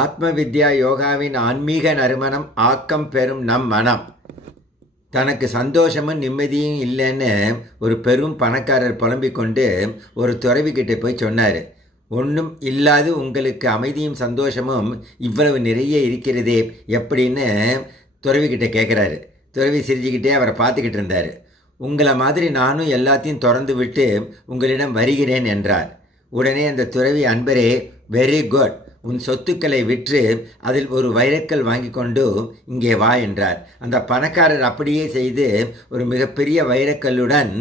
ஆத்ம வித்யா யோகாவின் ஆன்மீக நறுமணம் ஆக்கம் பெறும் நம் மனம். தனக்கு சந்தோஷமும் நிம்மதியும் இல்லைன்னு ஒரு பெரும் பணக்காரர் புலம்பிக் கொண்டு ஒரு துறவிக்கிட்ட போய் சொன்னார். ஒன்றும் இல்லாது உங்களுக்கு அமைதியும் சந்தோஷமும் இவ்வளவு நிறைய இருக்கிறதே எப்படின்னு துறவிக்கிட்ட கேட்குறாரு. துறவி சிரிச்சுக்கிட்டே அவரை பார்த்துக்கிட்டு இருந்தார். உங்களை மாதிரி நானும் எல்லாத்தையும் திறந்து விட்டு உங்களிடம் வருகிறேன் என்றார். உடனே அந்த துறவி, அன்பரே, வெரி குட், உன் சொத்துக்களை விற்று அதில் ஒரு வைரக்கல் வாங்கி கொண்டு இங்கே வா என்றார். அந்த பணக்காரர் அப்படியே செய்து ஒரு மிகப்பெரிய வைரக்கல்லுடன்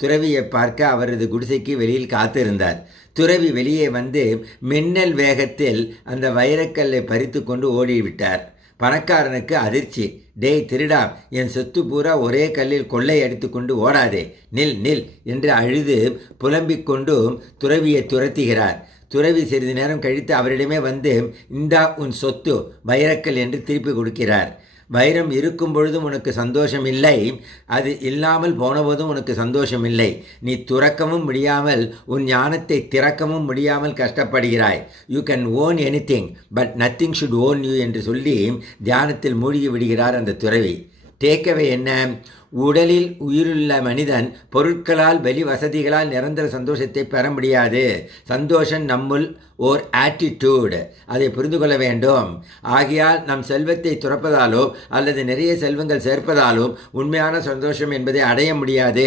துறவியை பார்க்க அவரது குடிசைக்கு வெளியில் காத்திருந்தார். துறவி வெளியே வந்து மின்னல் வேகத்தில் அந்த வைரக்கல்லை பறித்து கொண்டு ஓடிவிட்டார். பணக்காரனுக்கு அதிர்ச்சி. டேய் திருடா, என் சொத்து பூரா ஒரே கல்லில் கொள்ளை அடித்து கொண்டு ஓடாதே, நில் நில் என்று அழுது புலம்பிக் கொண்டு துறவியை துரத்துகிறார். துறவி சிறிது நேரம் கழித்து அவரிடமே வந்து, இந்தா உன் சொத்து வைரக்கல் என்று திருப்பி கொடுக்கிறார். வைரம் இருக்கும் பொழுதும் உனக்கு சந்தோஷம் இல்லை, அது இல்லாமல் போனபோதும் உனக்கு சந்தோஷம் இல்லை. நீ துறக்கவும் முடியாமல் உன் ஞானத்தை திறக்கவும் முடியாமல் கஷ்டப்படுகிறாய். You can own anything but nothing should own you என்று சொல்லி தியானத்தில் மூழ்கி விடுகிறார் அந்த துறவி. டேக்அவே என்ன? உடலில் உயிருள்ள மனிதன் பொருட்களால் வெளி வசதிகளால் நிரந்தர சந்தோஷத்தை பெற முடியாது. சந்தோஷம் நம்முள் ஓர் ஆட்டிடியூடு, அதை புரிந்து கொள்ள வேண்டும். ஆகையால் நம் செல்வத்தை துறப்பதாலோ அல்லது நிறைய செல்வங்கள் சேர்ப்பதாலோ உண்மையான சந்தோஷம் என்பதை அடைய முடியாது.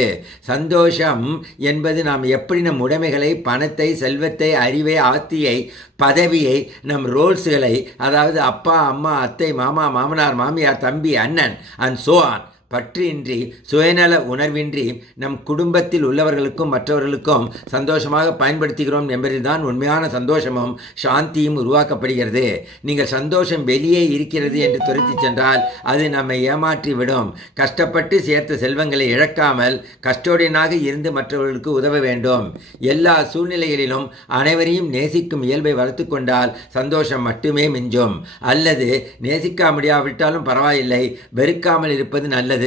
சந்தோஷம் என்பது நாம் எப்படி நம் உடைமைகளை, பணத்தை, செல்வத்தை, அறிவை, ஆஸ்தியை, பதவியை, நம் ரோல்ஸ்களை, அதாவது அப்பா, அம்மா, அத்தை, மாமா, மாமனார், மாமியார், தம்பி, அண்ணன் அண்ட் சோ ஆன் பற்றின்றி, சுயநல உணர்வின்றி நம் குடும்பத்தில் உள்ளவர்களுக்கும் மற்றவர்களுக்கும் சந்தோஷமாக பயன்படுத்துகிறோம் என்பதில்தான் உண்மையான சந்தோஷமும் சாந்தியும் உருவாக்கப்படுகிறது. நீங்கள் சந்தோஷம் வெளியே இருக்கிறது என்று துரத்தி சென்றால் அது நம்மை ஏமாற்றி விடும். கஷ்டப்பட்டு சேர்த்த செல்வங்களை இழக்காமல் கஷ்டோடியனாக இருந்து மற்றவர்களுக்கு உதவ வேண்டும். எல்லா சூழ்நிலைகளிலும் அனைவரையும் நேசிக்கும் இயல்பை வளர்த்து கொண்டால் சந்தோஷம் மட்டுமே மிஞ்சும். அல்லது நேசிக்க முடியாவிட்டாலும் பரவாயில்லை, வெறுக்காமல் இருப்பது நல்லது.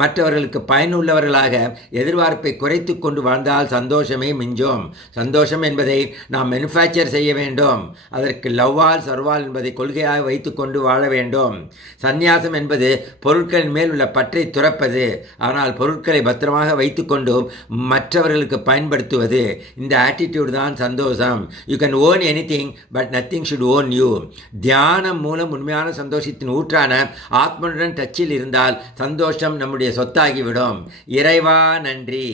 மற்றவர்களுக்கு பயனுள்ளவர்களாக எதிர்பார்ப்பை குறைத்து கொண்டு வாழ்ந்தால் சந்தோஷமே மிஞ்சும். சந்தோஷம் என்பதை நாம் மேனுஃபேக்சர் செய்ய வேண்டும். அதற்கு லவ்வால் சர்வால் என்பதை கொள்கையாக வைத்து கொண்டு வாழ வேண்டும். சந்நியாசம் என்பது பொருட்களின் மேல் உள்ள பற்றை துறப்பது, ஆனால் பொருட்களை பத்திரமாக வைத்து கொண்டு மற்றவர்களுக்கு பயன்படுத்துவது. இந்த ஆட்டிடியூட் தான் சந்தோஷம். You can own anything but nothing should own you. தியானம் மூலம் உண்மையான சந்தோஷத்தின் ஊற்றான ஆத்மனுடன் டச்சில் இருந்தால் சந்தோஷம் நம்முடைய சொத்தாகிவிடும். இறைவா நன்றி.